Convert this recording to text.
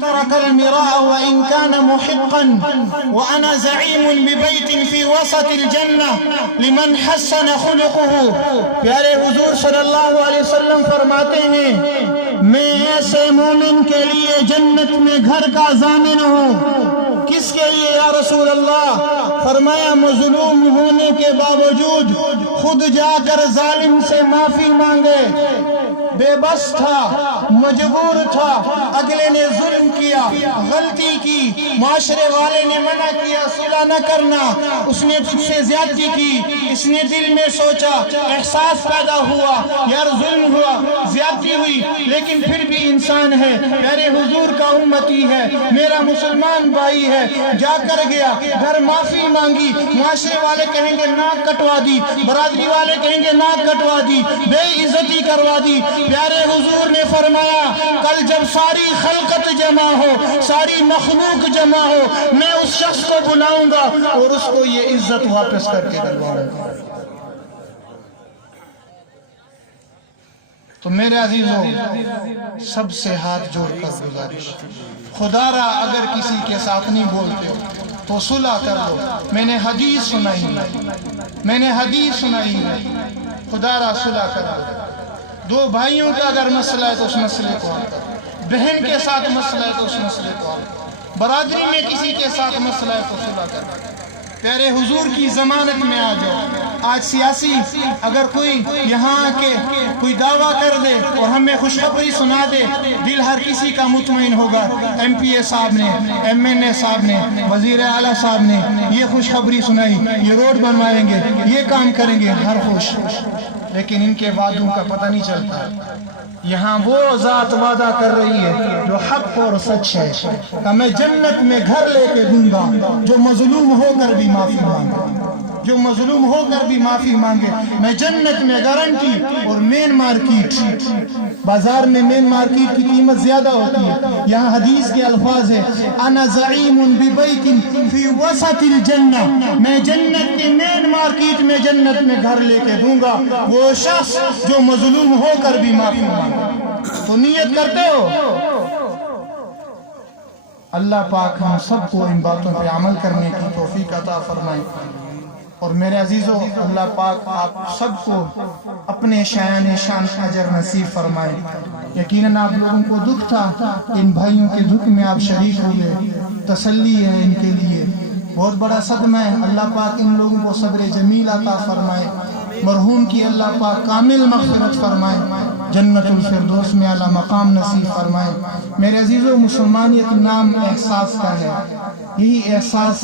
ترك المراء وإن كان محقا وأنا زعيم ببيت في وسط الجنة لمن حسن خلقه. پیارے حضور صلی اللہ علیہ وسلم فرماتے ہیں میں ایسے مومن کے لیے جنت میں گھر کا ضامن ہوں. کس کے لیے یا رسول اللہ؟ فرمایا مظلوم ہونے کے باوجود خود جا کر ظالم سے معافی مانگے. بے بس تھا، مجبور تھا، اگلے نے ظلم کیا، غلطی کی، معاشرے والے نے منع کیا صلح نہ کرنا، اس نے تجھ سے زیادتی کی، اس نے دل میں سوچا، احساس پیدا ہوا یار ظلم ہوا، زیادتی ہوئی، لیکن پھر بھی انسان ہے، میرے حضور کا امتی ہے، میرا مسلمان بھائی ہے، جا کر گیا، گھر معافی مانگی، معاشرے والے کہیں گے ناک کٹوا دی، برادری والے کہیں گے ناک کٹوا دی، بے عزتی کروا دی. پیارے حضور نے فرمایا کل جب ساری خلقت جمع ہو، ساری مخلوق جمع ہو، میں اس شخص کو بلاؤں گا اور اس کو یہ عزت واپس کر کے دلواؤں گا. تو میرے عزیزوں سب سے ہاتھ جوڑ کر گزارش، خدا را اگر کسی کے ساتھ نہیں بولتے تو صلح کر لو. میں نے حدیث سنائی ہے، خدا را صلح کر لو. دو بھائیوں کا اگر مسئلہ ہے تو اس مسئلے کو حل کرو، بہن کے ساتھ مسئلہ ہے تو اس مسئلے کو حل کرو، برادری میں کسی کے ساتھ مسئلہ ہے تو صلح کرو. پیارے حضور کی ضمانت میں آ جاؤ. آج سیاسی اگر کوئی یہاں کے کوئی دعویٰ کر دے اور ہمیں خوشخبری سنا دے، دل ہر کسی کا مطمئن ہوگا. ایم پی اے صاحب نے، ایم این اے صاحب نے، وزیر اعلیٰ صاحب نے یہ خوشخبری سنائی، یہ روڈ بنوائیں گے، یہ کام کریں گے، ہر خوش. لیکن ان کے وعدوں کا پتہ نہیں چلتا. یہاں وہ ذات وعدہ کر رہی ہے جو حق اور سچ ہے کہ میں جنت میں گھر لے کے دوں گا جو مظلوم ہو کر بھی معافی مانگے، جو مظلوم ہو کر بھی معافی مانگے. میں جنت میں گارنٹی. اور مین مارکیٹ، بازار میں مین مارکیٹ کی قیمت زیادہ ہوتی ہے، یہاں حدیث کے الفاظ ہے انا زعیم ببیت فی وسط الجنہ، میں جنت کی مین مارکیٹ میں جنت میں گھر لے کے دوں گا وہ شخص جو مظلوم ہو کر بھی معافی مانگے. تو نیت کرتے ہو؟ اللہ پاک ہم سب کو ان باتوں پہ عمل کرنے کی توفیق عطا فرمائے. اور میرے عزیزوں اللہ پاک آپ سب کو اپنے شان اجر نصیب فرمائے. یقیناً آپ لوگوں کو دکھ تھا، ان بھائیوں کے دکھ میں آپ شریک ہوئے، تسلی ہے ان کے لیے، بہت بڑا صدمہ ہے. اللہ پاک ان لوگوں کو صبر جمیل عطا فرمائے. مرحوم کی اللہ پاک کامل مغفرت فرمائے، جنت الفردوس میں اعلیٰ مقام نصیب فرمائے. میرے عزیزوں مسلمانیت نام احساس کا ہے، یہی احساس